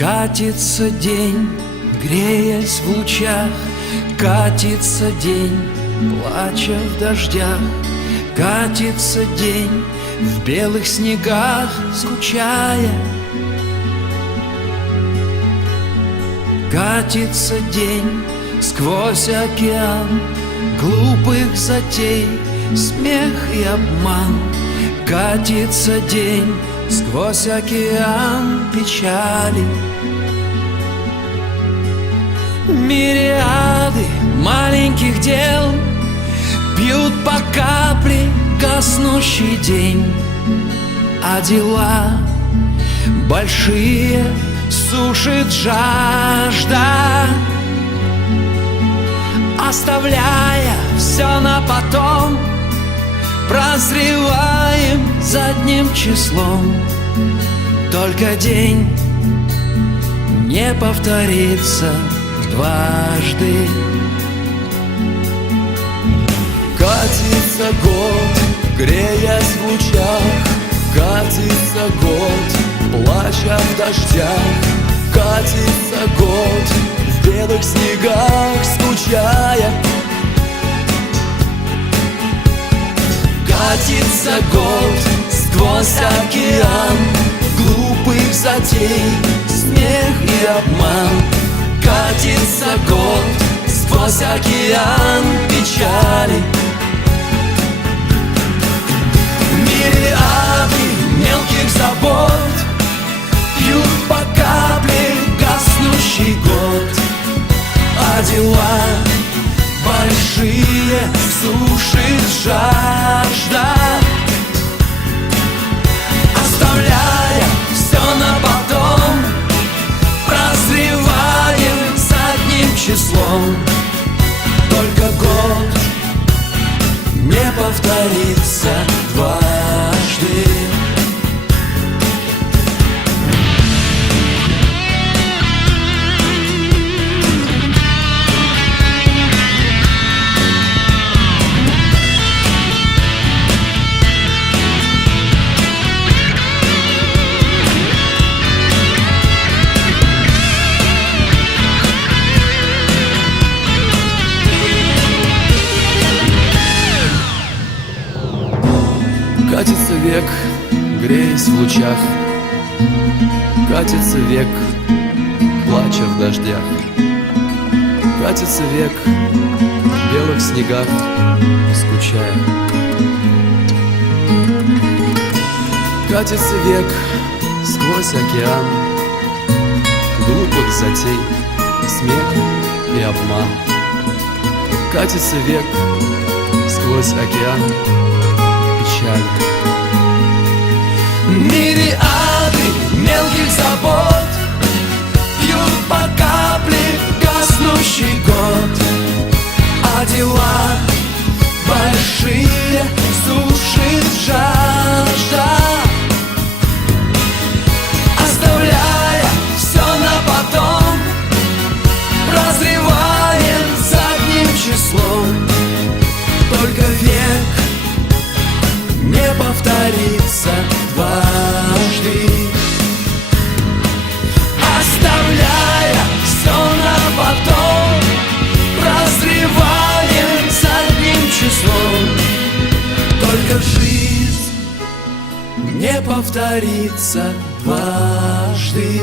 Катится день, греясь в лучах, катится день, плача в дождях. Катится день, в белых снегах скучая. Катится день сквозь океан глупых затей, смех и обман. Катится день сквозь океан печали. Мириады маленьких дел пьют по капле гаснущий день, а дела большие сушит жажда, оставляя все на потом. Прозреваем задним числом. Только день не повторится дважды. Катится год, греясь в лучах, катится год, плача в дождях. Катится год, в белых снегах скучая. Катится год сквозь океан глупых затей, смех и обман. Катится год сквозь океан печали. Мириады мелких забот пьют по капле гаснущий год, а дела большие сушит жажда, оставляя все на потом. Прозреваем задним числом. Только год не повторится дважды. Катится век, греясь в лучах, катится век, плача в дождях. Катится век, в белых снегах скучая. Катится век сквозь океан глупых затей, смех и обман. Катится век сквозь океан печаль. Мириады мелких забот пьют по капле гаснущий год, а дела большие сушит жажда, оставляя все на потом. Прозреваем задним числом. Только век не повторится дважды, оставляя все на потом. Прозреваем задним числом. Только жизнь не повторится дважды.